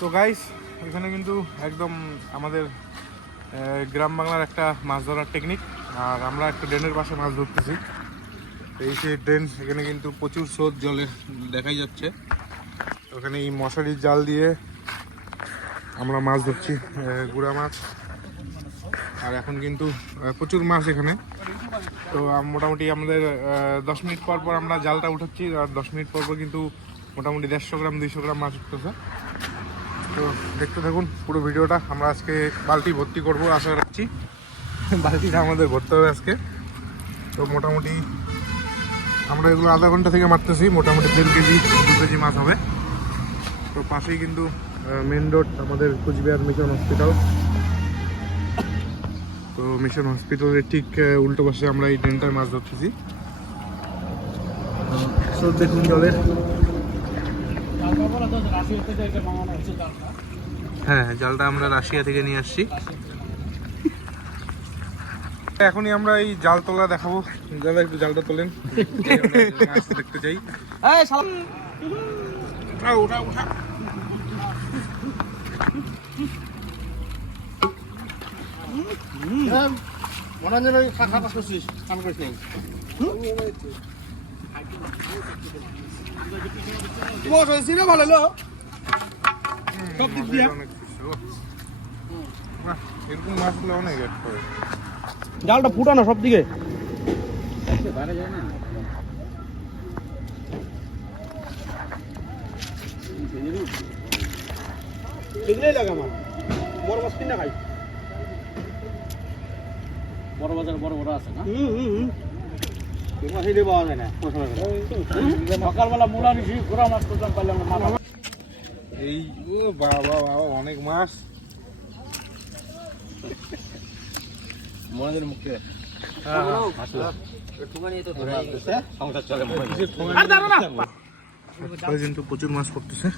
তো গাইস এখানে কিন্তু একদম আমাদের গ্রাম বাংলার একটা মাছ ধরার টেকনিক আর আমরা একটা ড্রেনের পাশে মাছ ধরতেছি। এই যে ড্রেন, এখানে কিন্তু প্রচুর স্রোত জলে দেখাই যাচ্ছে। ওখানে এই মশারির জাল দিয়ে আমরা মাছ ধরছি গুড়া মাছ। আর এখন কিন্তু প্রচুর মাছ এখানে। তো মোটামুটি আমাদের দশ মিনিট পর পর আমরা জালটা উঠাচ্ছি। আর দশ মিনিট পর পর কিন্তু মোটামুটি দেড়শো গ্রাম, দুইশো গ্রাম মাছ উঠতেছে। তো দেখতে থাকুন পুরো ভিডিওটা। আমরা আজকে বালতি ভর্তি করব, আশা রাখছি। বালতিটা আমাদের ভরতে হবে আজকে। তো মোটামুটি আমরা এগুলো আধা ঘণ্টা থেকে মারতেছি, মোটামুটি দেড় কেজি, দু কেজি মাছ হবে। তো পাশেই কিন্তু মেন রোড আমাদের কুচবিহার মিশন হসপিটাল তো মিশন হসপিটালের ঠিক উল্টো পাশে আমরা এই ট্রেনটায় মাছ ধরতেছি। দেখুন জলের হ্যাঁ জালটা আমরা রাশিয়া থেকে নিয়ে আসছি। এখনই আমরা এই জাল তোলা দেখাবো। দাদা একটু জালটা তোলেন। দেখতে চাই। উঠাও, উঠাও, উঠাও। মনে হয় ওই শাখা পাস করছিস। কাম না ভালো হলো সব দিক দিয়ে। এরকম মাছগুলো অনেক জালটা ফুটানো সব দিকে। লাগে আমার। বড় মাছ কিনা খাই। বড় বাজার বড় বড় আছে না? হুম হুম হুম মাছ হিলে পাওয়া যায় না সকালবেলা মুলা নিছি ঘোরা মাছ করতাম পারলাম না এই ও বাবা বাবা অনেক মাছ। মনের মুখে। কিন্তু প্রচুর মাছ পড়তেছে।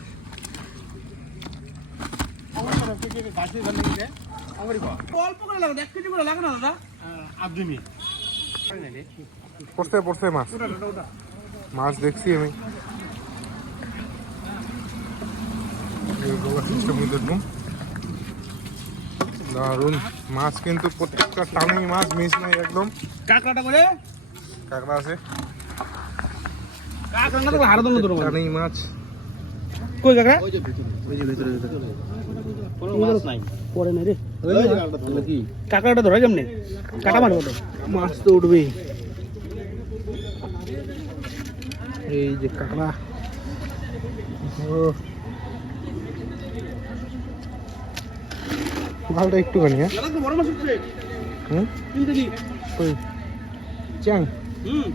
অল্প করে লাগে এক কেজি করে লাগে না দাদা? আব্দুমি পড়ছে পড়ছে মাছ। মাছ দেখছি আমি। দারুণ মাছ কিন্তু প্রত্যেকটা টানেই মাছ মিস নাই একদম। কাঁকড়াটা করে কাঁকড়া আছে। মাছ। কই কাঁকড়া? ওই যে ভিতরে কোনো মাছ মাছ নাই। পরে নাই রে। কাঁকড়াটা ধরে কেমনে কাটা মারবো তো। মাছ তো উঠবেই। এই যে কাঁকড়া। ও ভালটা একটুখানি হ্যাঁ? হুম? ওই চ্যাং। হুম।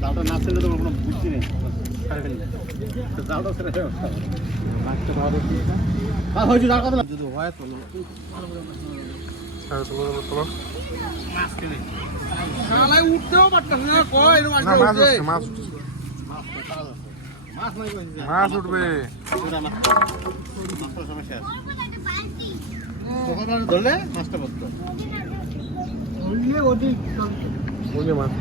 জালটা না ছেড়ে তো কোনো বুঝছি নেই। জালটা ছেড়ে মাছটা ভালো কথা যদি হয় তো হ্যাঁ তোলো শালায় উঠতেও পারতাছে না কয় মাছ উঠছে মাছ উঠছে মাছ নাই কইছে মাছ উঠবে। ধরলে মাছটা পড়তো। ওই মাছ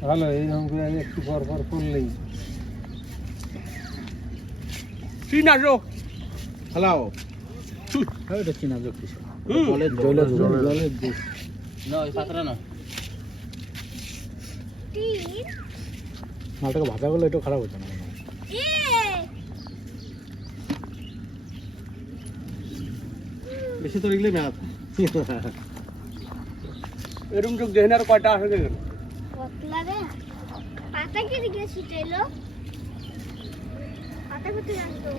ভালো এইরকম করে একটু পর পর করলেই। চীনা যোগ এটা চীনা কিছু না না। মালটাকে ভাজা করলে একটু খারাপ হতো না। বেশি তো রিগলে মেয়াদ এরকম যোগ দেখেন আর কয়টা আসে দেখেন। কতলা রে। পাতা কি দিকে ছিটাইলো? পাতা কোথায় আসলো?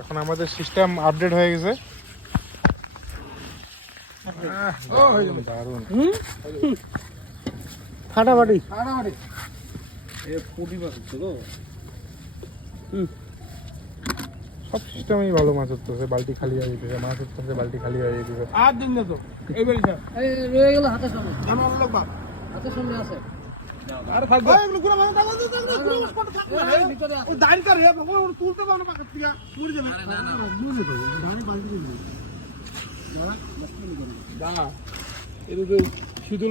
এখন আমাদের সিস্টেম আপডেট হয়ে গেছে। দারুণ। ফাটাফাটি। এ পুটি মাছ হচ্ছে গো। সব সিস্টেমই ভালো মাছ উঠতেছে বালতি খালি হয়ে যেতেছে মাছ উঠতেছে বালতি খালি হয়ে যেতেছে। আর দিন না তো এই বেলটা এই রয়ে গেল হাতের সামনে। আমার লোক বাপ। হাতের সামনে আছে। আরে থাকবে এগুলো গুড়া মাছ দাও দাও দাও গুড়া মাছ কত থাকবে ওই দাঁড়িয়ে রে বাবা ওর তুলতে পারো না পাকেট থেকে। মরে যাবে। না না না। মরে দাঁড়ি বালতি দিবি দাঁড়া এটা তো শুধু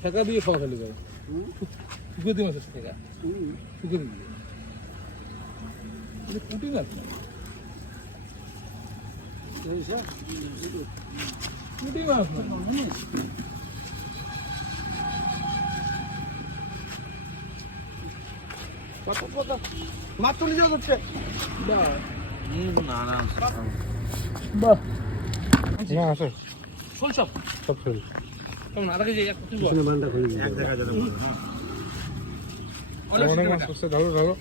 ঠেকা দিয়ে খাওয়া ফেলে যাবে শুকিয়ে দিয়ে মাছের ঠেকা। শুকিয়ে দিয়ে না? মাছ না মাছ তুলে যাও হচ্ছে বাহ না আছে শোল সব সব। শোল কেমন আধা কেজি এক কেজি অনেক মাছ পড়ছে ধরো ধরো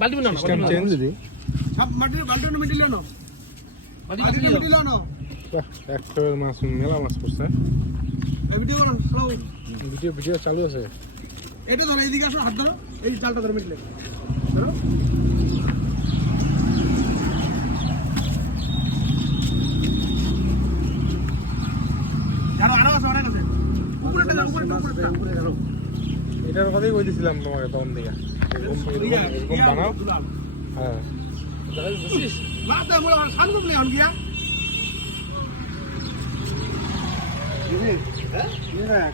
বালতি না সিস্টেম চেঞ্জ সব মাটির বালতি মিডিলে নাও। বালতি বালতি নিয়ে যাও মিডিলে নাও। এক শোল মাছ মেলা মাছ পড়ছে ভিডিও ভিডিও ভিডিও চালু আছে। এটা ধরো এইদিকে আসো হাত ধরো। এই চালটা ধরো মিটলে ধরো। এটার কথাই বলতেছিলাম তোমাকে তখন এরকম বানাও। হ্যাঁ। বলে সামনে বলে এখন গিয়া হ্যাঁ